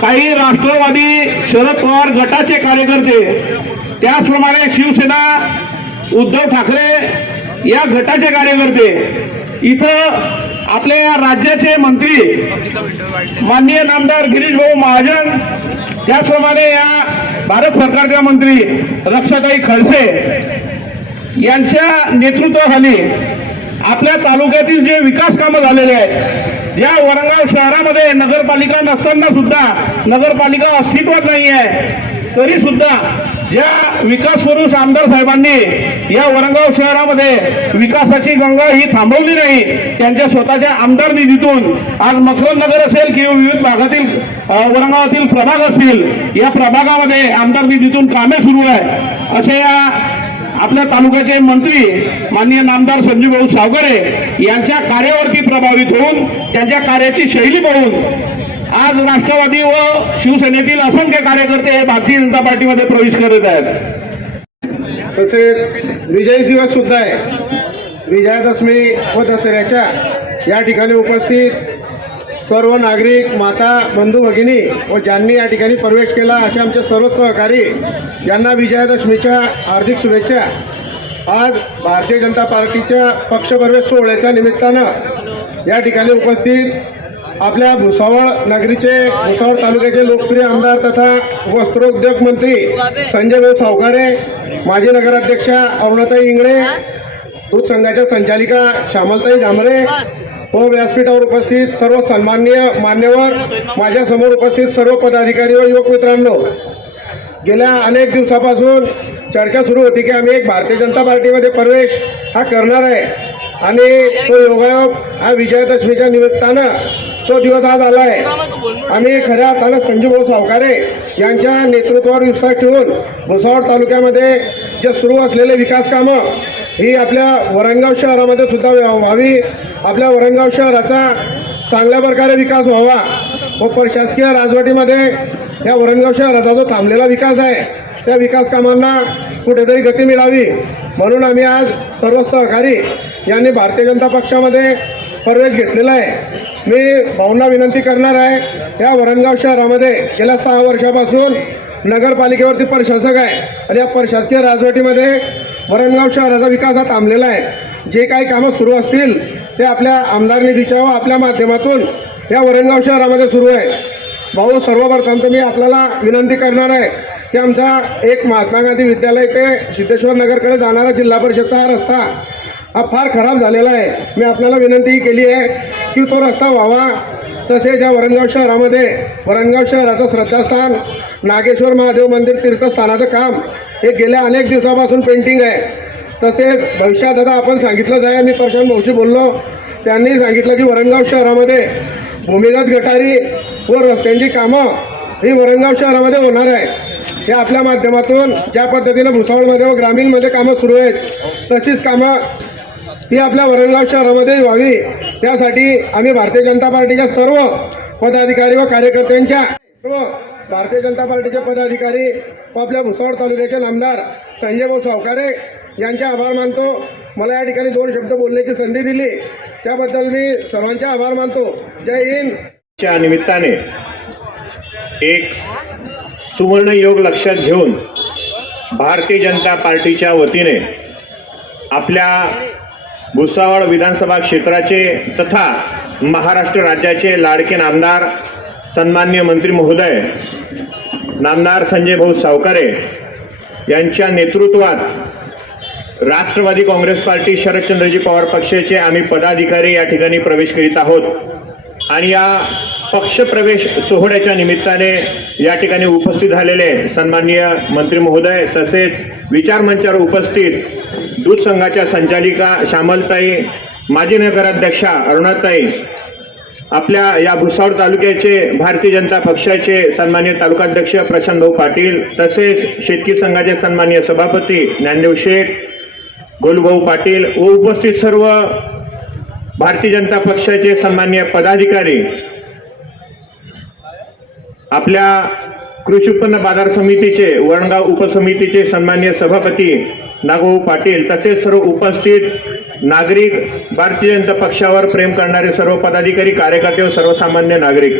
काही राष्ट्रवादी शरद पवार गटाचे कार्यकर्ते त्याचप्रमाणे शिवसेना उद्धव ठाकरे या गटाचे कार्यकर्ते इथं आपल्या या राज्याचे मंत्री माननीय नामदार गिरीश भाऊ महाजन त्याचप्रमाणे या भारत सरकारच्या मंत्री रक्षाताई खडसे यांच्या नेतृत्वाखाली आपल्या तालुक्यातील जे विकास कामं झालेले आहेत या वरंगाव शहरामध्ये नगरपालिका नसताना सुद्धा नगरपालिका अस्तित्वात नाही आहे तरी सुद्धा या विकास पुरुष आमदार साहेबांनी या वरंगाव शहरामध्ये विकासाची गंगा ही थांबवली नाही. त्यांच्या स्वतःच्या आमदार निधीतून आज मखरल नगर असेल किंवा विविध भागातील वरंगावातील प्रभाग असतील या प्रभागामध्ये आमदार निधीतून कामे सुरू आहे असे या आपल्या तालुक्याचे मंत्री माननीय नामदार संजूभाऊ भाऊ यांच्या कार्यावरती प्रभावित होऊन त्यांच्या कार्याची शैली पाहून आज राष्ट्रवादी व शिवसेनेतील असंख्य कार्यकर्ते हे भारतीय जनता पार्टीमध्ये प्रवेश करत आहेत. तसेच विजय दिवस सुद्धा आहे. विजयादशमी व दसऱ्याच्या या ठिकाणी उपस्थित सर्व नागरिक माता बंधू भगिनी व ज्यांनी या ठिकाणी प्रवेश केला असे आमचे सर्व सहकारी यांना विजयादशमीच्या हार्दिक शुभेच्छा. आज भारतीय जनता पार्टीच्या पक्षप्रवेश सोहळ्याच्या निमित्तानं या ठिकाणी उपस्थित आपल्या भुसावळ नगरीचे भुसावळ तालुक्याचे लोकप्रिय आमदार तथा वस्त्रोद्योग मंत्री संजय भाऊ सावकारे माजी नगराध्यक्षा अरुणाताई इंगळे दूध संघाच्या संचालिका श्यामलताई धामरे व व्यासपीठावर उपस्थित सर्व सन्माननीय मान्यवर माझ्यासमोर उपस्थित सर्व पदाधिकारी व युवक मित्रांनो गेल्या अनेक दिवसापासून चर्चा सुरू होती की आम्ही एक भारतीय जनता पार्टीमध्ये प्रवेश हा करणार आहे. आणि तो योगायोग हा विजयादशमीच्या निमित्तानं तो दिवस आज आला आहे. आम्ही खऱ्या अर्थानं संजू भाऊ सावकारे यांच्या नेतृत्वावर विश्वास ठेवून भुसावळ तालुक्यामध्ये जे सुरू असलेले विकास कामं ही आपल्या वरंगाव शहरामध्ये सुद्धा व्हावी. आपल्या वरंगाव शहराचा चांगल्या प्रकारे विकास व्हावा. व प्रशासकीय राजवटीमध्ये या वरणगाव शहराचा जो थांबलेला विकास आहे त्या विकास कामांना कुठेतरी गती मिळावी. म्हणून आम्ही आज सर्व सहकारी यांनी भारतीय जनता पक्षामध्ये प्रवेश घेतलेला आहे. मी भाऊंना विनंती करणार आहे या वरणगाव शहरामध्ये गेल्या सहा वर्षापासून नगरपालिकेवरती प्रशासक आहे. आणि या प्रशासकीय राजवटीमध्ये वरणगाव शहराचा विकास हा थांबलेला आहे. जे काही कामं सुरू असतील ते आपल्या आमदार निधीच्या व आपल्या माध्यमातून या वरणगाव शहरामध्ये सुरू आहे. भाऊ सर्वप्रथम तर मी आपल्याला विनंती करणार आहे की आमचा एक महात्मा गांधी विद्यालय ते सिद्धेश्वर नगरकडे जाणारा जिल्हा परिषदचा हा रस्ता हा फार खराब झालेला आहे. मी आपल्याला विनंतीही केली आहे की तो रस्ता व्हावा. तसेच या वरणगाव शहरामध्ये वरणगाव शहराचं श्रद्धास्थान नागेश्वर महादेव मंदिर तीर्थस्थानाचं काम. हे गेल्या अनेक दिवसापासून पेंटिंग आहे. तसेच भविष्यात आता आपण सांगितलंच आहे मी प्रशांत भाऊशी बोललो. त्यांनी सांगितलं की वरणगाव शहरामध्ये भूमिगत गटारी व रस्त्यांची कामं ही वरणगाव शहरामध्ये होणार आहे. हे आपल्या माध्यमातून ज्या पद्धतीनं भुसावळमध्ये व ग्रामीणमध्ये कामं सुरू आहेत तशीच कामं ही आपल्या वरणगाव शहरामध्ये व्हावी. त्यासाठी आम्ही भारतीय जनता पार्टीच्या सर्व पदाधिकारी व कार्यकर्त्यांच्या सर्व भारतीय जनता पार्टीचे पदाधिकारी व आपल्या भुसावळ तालुक्याचे नामदार संजय भाऊ सावकारे यांचे आभार मानतो. मला या ठिकाणी दोन शब्द बोलण्याची संधी दिली. त्याबद्दल मी सर्वांचे आभार मानतो. जय हिंद. च्या निमित्ताने एक सुवर्ण योग लक्षात घेऊन भारतीय जनता पार्टीच्या वतीने आपल्या भुसावळ विधानसभा क्षेत्राचे तथा महाराष्ट्र राज्याचे लाडके नामदार सन्मान्य मंत्री महोदय नामदार संजय भाऊ सावकारे यांच्या नेतृत्वात राष्ट्रवादी काँग्रेस पार्टी शरदचंद्रजी पवार पक्षाचे आम्ही पदाधिकारी या ठिकाणी प्रवेश करीत आहोत. आणि या पक्षप्रवेश सोहळ्याच्या निमित्ताने या ठिकाणी उपस्थित झालेले सन्माननीय मंत्री महोदय तसेच विचारमंचावर उपस्थित दूध संघाच्या संचालिका श्यामलताई माजी नगराध्यक्षा अरुणाताई आपल्या या भुसावळ तालुक्याचे भारतीय जनता पक्षाचे सन्मान्य तालुकाध्यक्ष प्रशांत भाऊ पाटील तसेच शेतकी संघाचे सन्मान्य सभापती ज्ञानदेव शेठ गोलूभाऊ पाटील व उपस्थित सर्व भारतीय जनता पक्षाचे सन्मान्य पदाधिकारी आपल्या कृषी उत्पन्न बाजार समितीचे वरणगाव उपसमितीचे सन्मान्य सभापती नागभाऊ पाटील तसेच सर्व उपस्थित नागरिक भारतीय जनता पक्षावर प्रेम करणारे सर्व पदाधिकारी कार्यकर्ते व सर्वसामान्य नागरिक.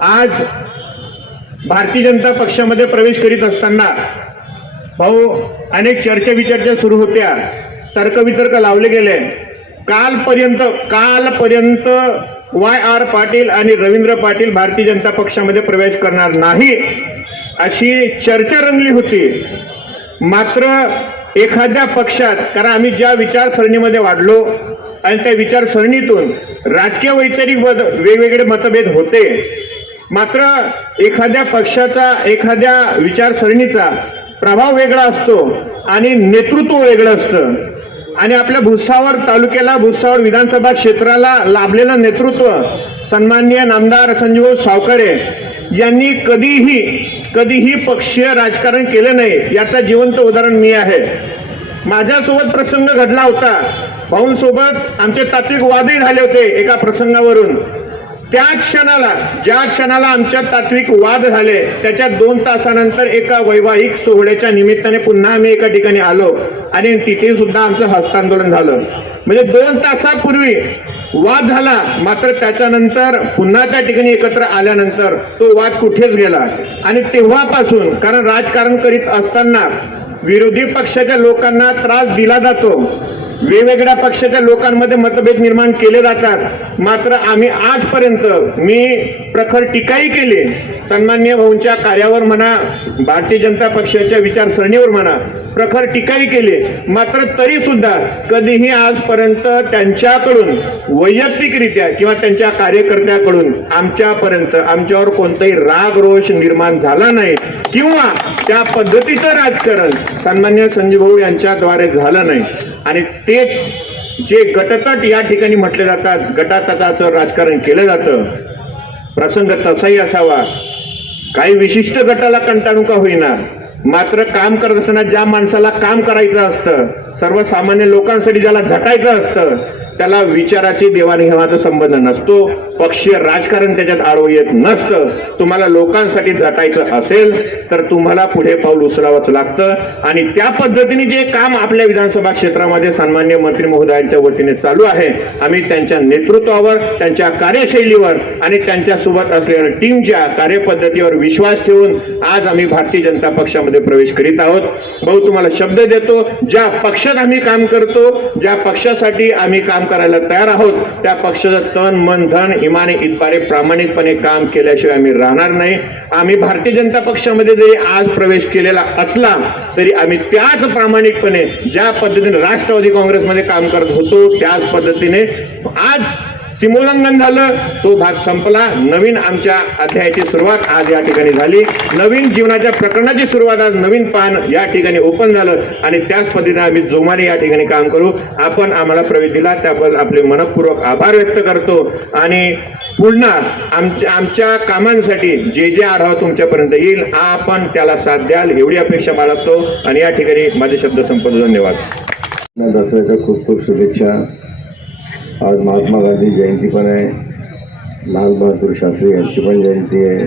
आज भारतीय जनता पक्षामध्ये प्रवेश करीत असताना भाऊ अनेक चर्चा विचर्चा सुरू होत्या. तर्कवितर्क लावले गेले. कालपर्यंत कालपर्यंत वाय आर पाटील आणि रवींद्र पाटील भारतीय जनता पक्षामध्ये प्रवेश करणार नाही अशी चर्चा रंगली होती. मात्र एखाद्या पक्षात कारण आम्ही ज्या विचारसरणीमध्ये वाढलो आणि त्या विचारसरणीतून राजकीय वैचारिक बद वेगवेगळे मतभेद होते. मात्र एखाद्या पक्षाचा एखाद्या विचारसरणीचा प्रभाव वेगळा असतो आणि नेतृत्व वेगळं असतं. आणि आपल्या भुसावळ तालुक्याला भुसावळ विधानसभा क्षेत्राला लाभलेलं नेतृत्व सन्माननीय नामदार संजीव सावकारे यांनी कधीही कधीही पक्षीय राजकारण केलं नाही. याचं जिवंत उदाहरण मी आहे. माझ्यासोबत प्रसंग घडला होता. भाऊंसोबत आमचे तात्विक वादही झाले होते एका प्रसंगावरून. त्या क्षणाला ज्या क्षणाला आमच्या तात्विक वाद झाले त्याच्या दोन तासानंतर एका वैवाहिक सोहळ्याच्या निमित्ताने पुन्हा आम्ही एका ठिकाणी आलो. आणि तिथे सुद्धा आमचं हस्तांदोलन झालं. म्हणजे दोन तासापूर्वी वाद झाला मात्र त्याच्यानंतर पुन्हा त्या ठिकाणी एकत्र आल्यानंतर तो वाद कुठेच गेला. आणि तेव्हापासून कारण राजकारण करीत असताना विरोधी पक्षाच्या लोकांना त्रास दिला जातो. वेगवेगळ्या पक्षाच्या लोकांमध्ये मतभेद निर्माण केले जातात. मात्र आम्ही आजपर्यंत मी प्रखर टीकाही केली. सन्मान्य भाऊंच्या कार्यावर म्हणा भारतीय जनता पक्षाच्या विचारसरणीवर म्हणा प्रखर टीकाही केली. मात्र तरी सुद्धा कधीही आजपर्यंत त्यांच्याकडून वैयक्तिकरित्या किंवा त्यांच्या कार्यकर्त्याकडून आमच्यापर्यंत आमच्यावर कोणताही राग रोष निर्माण झाला नाही. किंवा त्या पद्धतीचं राजकारण सन्मान्य संजय भाऊ यांच्याद्वारे झालं नाही. आणि तेच जे गटतट या ठिकाणी म्हटले जातात गटातटाचं राजकारण केलं जातं प्रसंग तसाही असावा. काही विशिष्ट गटाला कंटाळून का होईना. मात्र काम करत असताना ज्या माणसाला काम करायचं असतं सर्वसामान्य लोकांसाठी ज्याला झटायचं असतं त्याला विचाराची देवाणघेवाणीचा संबंध नसतो. पक्षीय राजकारण त्याच्यात आरोप येत नसतं. तुम्हाला लोकांसाठी झटायचं असेल तर तुम्हाला पुढे पाऊल उचलावंच लागतं. आणि त्या पद्धतीने जे काम आपल्या विधानसभा क्षेत्रामध्ये सन्मान्य मंत्री महोदयांच्या वतीने चालू आहे आम्ही त्यांच्या नेतृत्वावर त्यांच्या कार्यशैलीवर आणि त्यांच्यासोबत असलेल्या टीमच्या कार्यपद्धतीवर विश्वास ठेवून आज आम्ही भारतीय जनता पक्षामध्ये प्रवेश करीत आहोत. भाऊ तुम्हाला शब्द देतो. ज्या पक्षात आम्ही काम करतो ज्या पक्षासाठी आम्ही काम करायला तयार आहोत. त्या पक्षाचं तन मन धन इमाने इतबारे प्रामाणिकपणे काम केल्याशिवाय आम्ही राहणार नाही. आम्ही भारतीय जनता पक्षामध्ये जरी आज प्रवेश केलेला असला तरी आम्ही त्याच प्रामाणिकपणे ज्या पद्धतीने राष्ट्रवादी काँग्रेसमध्ये काम करत होतो त्याच पद्धतीने आज सीमोल्लंघन झालं तो भाग संपला. नवीन आमच्या अध्यायाची सुरुवात आज या ठिकाणी झाली. नवीन जीवनाच्या प्रकरणाची सुरुवात आज नवीन पान या ठिकाणी ओपन झालं आणि त्याच पद्धतीने आम्ही जोमाने या ठिकाणी काम करू. आपण आम्हाला प्रवेश दिला त्याबद्दल आपले मनपूर्वक आभार व्यक्त करतो. आणि पुन्हा आमच्या आमच्या कामांसाठी जे जे आढावा तुमच्यापर्यंत येईल आपण त्याला साथ द्याल एवढी अपेक्षा बाळगतो. आणि या ठिकाणी माझे शब्द संपवतो. धन्यवाद. दसऱ्याच्या खूप खूप शुभेच्छा. आज महात्मा गांधी जयंती पण आहे. लाल बहादूर शास्त्री यांची पण जयंती आहे.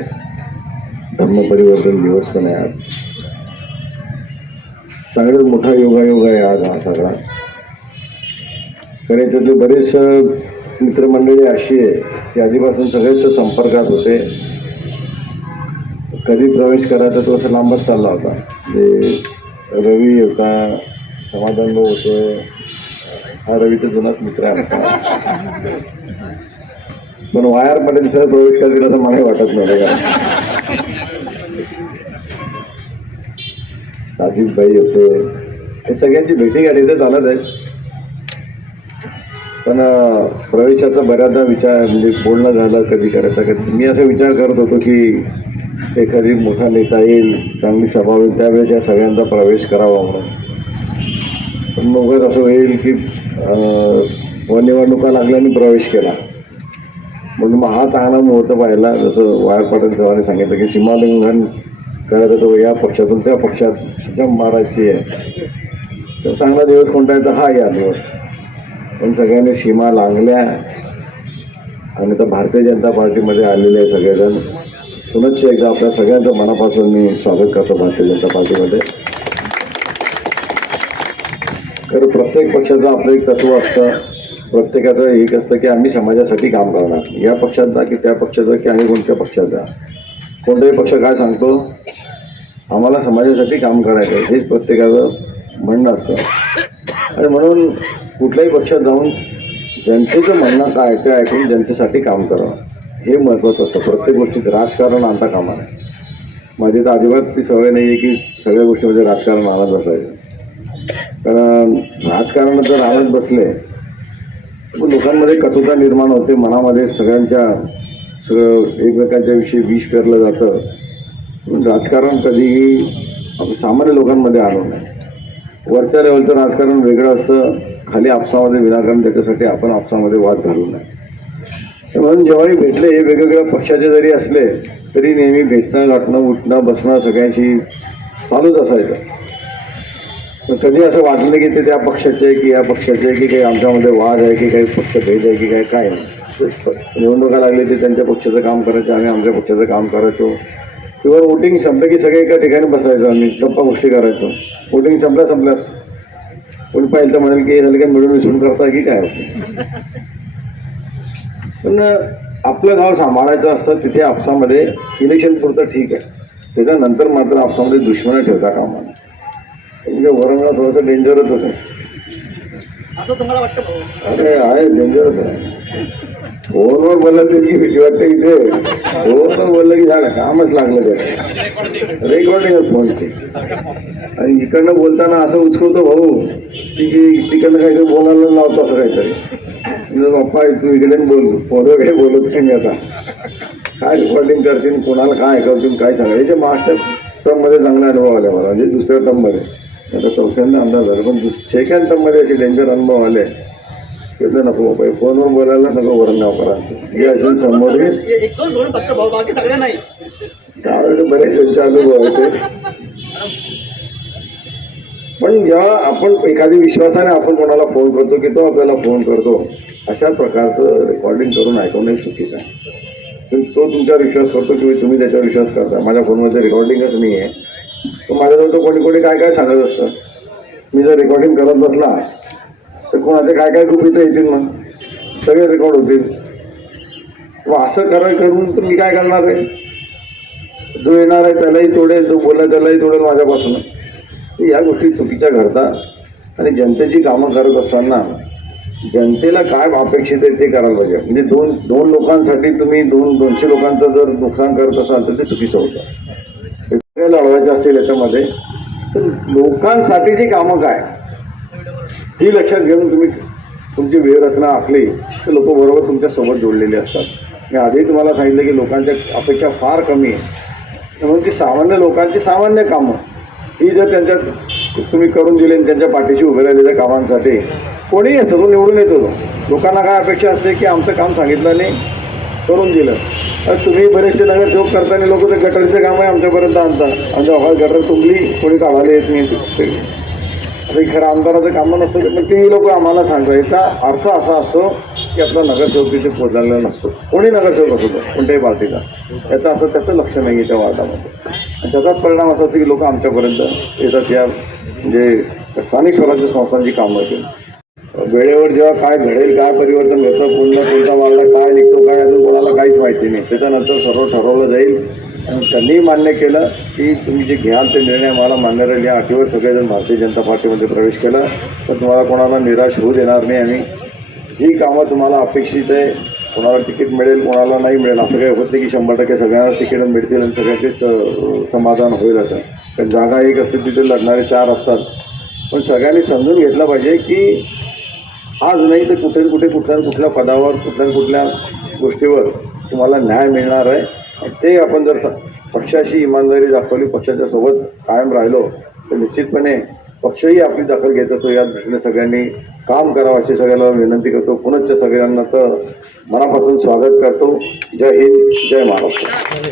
धर्मपरिवर्तन दिवस पण आहे आज. सगळ्यात मोठा योगायोग आहे आज हा सगळा. कारण याच्यातले बरेच मित्रमंडळी अशी आहे की आधीपासून सगळेच संपर्कात होते. कधी प्रवेश करायचा तो असं लांबच चालला होता. म्हणजे रवी होता समाधान भाऊ होते हा रवीचा जुनाच मित्र आहे. पण वायरमध्ये सर प्रवेश कर दिला तर मलाही वाटत नाही साजिद भाई होते हे सगळ्यांची भेटी गाडी तर चालत आहे. पण प्रवेशाचा बऱ्याचदा विचार म्हणजे बोलणं झालं कधी करायचं कधी मी असा विचार करत होतो की एखादी मोठा नेता येईल चांगली सभा होईल त्यावेळेस या सगळ्यांचा प्रवेश करावा म्हणून. पण मग असं होईल की व निवडणुका लागल्याने प्रवेश केला. म्हणून मग हा चांगला मुहूर्त पाहिला. जसं वाय पाटील साहेबांनी सांगितलं की सीमाोल्लंघन करायचं होतो. या पक्षातून त्या पक्षात जम मारायची आहे. तर चांगला दिवस कोणता आहे तर हा या दिवस. पण सगळ्यांनी सीमा लांगल्या आणि आता भारतीय जनता पार्टीमध्ये आलेले आहे सगळेजण. पुनश्च एकदा आपल्या सगळ्यांचं मनापासून मी स्वागत करतो भारतीय जनता पार्टीमध्ये. तर प्रत्येक पक्षाचं आपलं एक तत्व असतं. प्रत्येकाचं एक असतं की आम्ही समाजासाठी काम करणार. या पक्षात जा की त्या पक्षात जा की आम्ही कोणत्या पक्षात जा कोणताही पक्ष काय सांगतो? आम्हाला समाजासाठी काम करायचं आहे. हेच प्रत्येकाचं म्हणणं असतं. आणि म्हणून कुठल्याही पक्षात जाऊन जनतेचं म्हणणं काय ते ऐकून जनतेसाठी काम करावं. हे महत्त्वाचं असतं. प्रत्येक गोष्टीत राजकारण आणता कामा नये माझी तर अजिबात ती सवय नाही आहे की सगळ्या गोष्टीमध्ये राजकारण आणत बसायचं कारण राजकारणात जर आवाज बसले तर लोकांमध्ये कटुता निर्माण होते. मनामध्ये सगळ्यांच्या सगळं एकमेकांच्या विषयी विष पेरलं जातं. राजकारण कधीही सामान्य लोकांमध्ये आणू नाही. वरच्या लेवलचं राजकारण वेगळं असतं. खाली आपसामध्ये विनाकारण त्याच्यासाठी आपण आपसामध्ये वाद घालू नये तर म्हणून जेव्हाही भेटले हे वेगवेगळ्या पक्षाचे जरी असले तरी नेहमी भेटणं गाठणं उठणं बसणं सगळ्यांशी चालूच असायचं. पण कधी असं वाटलं की ते त्या पक्षाचे की या पक्षाचे की काही आमच्यामध्ये वाद आहे की काही पक्षभेद आहे की काही काय? नाही निवडणुका लागली ते त्यांच्या पक्षाचं काम करायचं आम्ही आमच्या पक्षाचं काम करायचो. किंवा वोटिंग संपलं की सगळे एका ठिकाणी बसायचो आम्ही गप्पा गोष्टी करायचो. वोटिंग संपल्या संपल्यास. कोणी पाहिलं तर म्हणेल की झालं काय मिळून मिसळून करता की काय? पण आपलं गाव सांभाळायचं असतं तिथे आपसामध्ये इलेक्शन पुरतं ठीक आहे. त्याच्यानंतर मात्र आपसामध्ये दुश्मन ठेवता कामा म्हणजे वरंगळा थोडंसं डेंजरच होतं. असं तुम्हाला वाटतं भाऊ? अरे आहे डेंजरच आहे. फोनवर बोललं तरी भीती वाटते इथे. फोनवर बोललं की झालं कामच लागलं त्याचं रेकॉर्डिंग फोनची. आणि इकडनं बोलताना असं उचकवतो भाऊ की की तिकडनं काहीतरी बोलायला लावतो असं काहीतरी. बाप्पा तू इकडे बोल. फोनवर काही बोलत नाही मी आता. काय रेकॉर्डिंग करतील कोणाला काय ऐकवतील काय सांगा याच्या मागच्या टर्ममध्ये चांगले अनुभव आले मला म्हणजे दुसऱ्या टर्ममध्ये आता चौथ्यांदा अंदाज झाला. पण सेकंड टर्ममध्ये असे डेंजर अनुभव आले. तिथलं नको बाबा फोनवर बोलायला नको वरणगावकरांचं जे असेल समोर त्यावेळेला बरेच त्यांचे अनुभव होते. पण जेव्हा आपण एखादी विश्वासाने आपण कोणाला फोन करतो की तो आपल्याला फोन करतो अशा प्रकारचं रेकॉर्डिंग करून ऐकवणं चुकीचं आहे. तो तुमच्यावर विश्वास करतो किंवा तुम्ही त्याच्यावर विश्वास करता. माझ्या फोनमध्ये रेकॉर्डिंगच नाही आहे माझ्याजवळ कोणी कोणी काय काय सांगत असतं. मी जर रेकॉर्डिंग करत बसला तर कोणाचे काय काय गुपितं येतील मग? सगळे रेकॉर्ड होतील. मग असं करा करून तर मी काय करणार आहे? जो येणार आहे त्यालाही तोडेल जो बोला त्यालाही तोडेल माझ्यापासून. या गोष्टी चुकीच्या घडतात. आणि जनतेची कामं करत असताना जनतेला काय अपेक्षित आहे ते करायला पाहिजे. म्हणजे दोन दोन लोकांसाठी तुम्ही दोन दोनशे लोकांचं जर नुकसान करत असाल तर ते चुकीचं होतं. हे लढवायचं असेल याच्यामध्ये तर लोकांसाठीची कामं काय ही लक्षात घेऊन तुम्ही तुमची व्यवरचना आखली तर लोक बरोबर तुमच्यासोबत जोडलेली जोडलेले असतात. मी आधी तुम्हाला सांगितलं की लोकांच्या अपेक्षा फार कमी आहे. म्हणून ती सामान्य लोकांची सामान्य कामं ही जर त्यांच्यात तुम्ही करून दिली आणि त्यांच्या पाठीशी उभे राहिलेल्या कामांसाठी कोणीही असं तो निवडून येतो लोकांना काय अपेक्षा असते की आमचं काम सांगितलं नाही करून दिलं. तर तुम्ही बरेचसे नगरसेवक करताना लोक ते गटरचे काम आहे आमच्यापर्यंत आणतात. आमच्या भागात गटर तुंबली कोणी काढायला येत नाही. आता खरं आमदाराचं कामं नसतं पण ते लोक आम्हाला सांगतात. याचा अर्थ असा असतो की आपला नगरसेवक तिथे नसतो. कोणी नगरसेवक असतो कोणत्याही पार्टीचा. याचा असं त्याचं लक्ष नाही आहे त्या वार्डामध्ये. आणि त्याचाच परिणाम असा की लोक आमच्यापर्यंत येतात. या म्हणजे स्थानिक स्वराज्य संस्थांची कामं असेल. वेळेवर जेव्हा काय घडेल काय परिवर्तन होतं पुन्हा कोणता वाढला काय निघतो काय अजून कोणाला काहीच माहिती नाही. त्याच्यानंतर सर्व ठरवलं जाईल. त्यांनी मान्य केलं की तुम्ही जे घ्याल ते निर्णय मला मान्य राहील. या अटीवर सगळेजण भारतीय जनता पार्टीमध्ये प्रवेश केला. तर तुम्हाला कोणाला निराश होऊ देणार नाही आम्ही. जी कामं तुम्हाला अपेक्षित आहे कोणाला तिकीट मिळेल कोणाला नाही मिळेल असं काही होत नाही की शंभर टक्के सगळ्यांना तिकीट मिळतील आणि सगळ्यांचेच समाधान होईल असं. कारण जागा एक असते तिथे लढणारे चार असतात. पण सगळ्यांनी समजून घेतलं पाहिजे की आज नाही तर कुठे कुठे कुठल्या कुठल्या पदावर कुठल्या कुठल्या गोष्टीवर तुम्हाला न्याय मिळणार आहे. ते आपण जर स- पक्षाशी इमानदारी दाखवली पक्षाच्या सोबत कायम राहिलो तर निश्चितपणे पक्षही आपली दखल घेत असतो या दृष्टीने सगळ्यांनी काम करावं अशी सगळ्यांना विनंती करतो. पुनश्च सगळ्यांना तर मनापासून स्वागत करतो. जय हिंद जय महाराष्ट्र.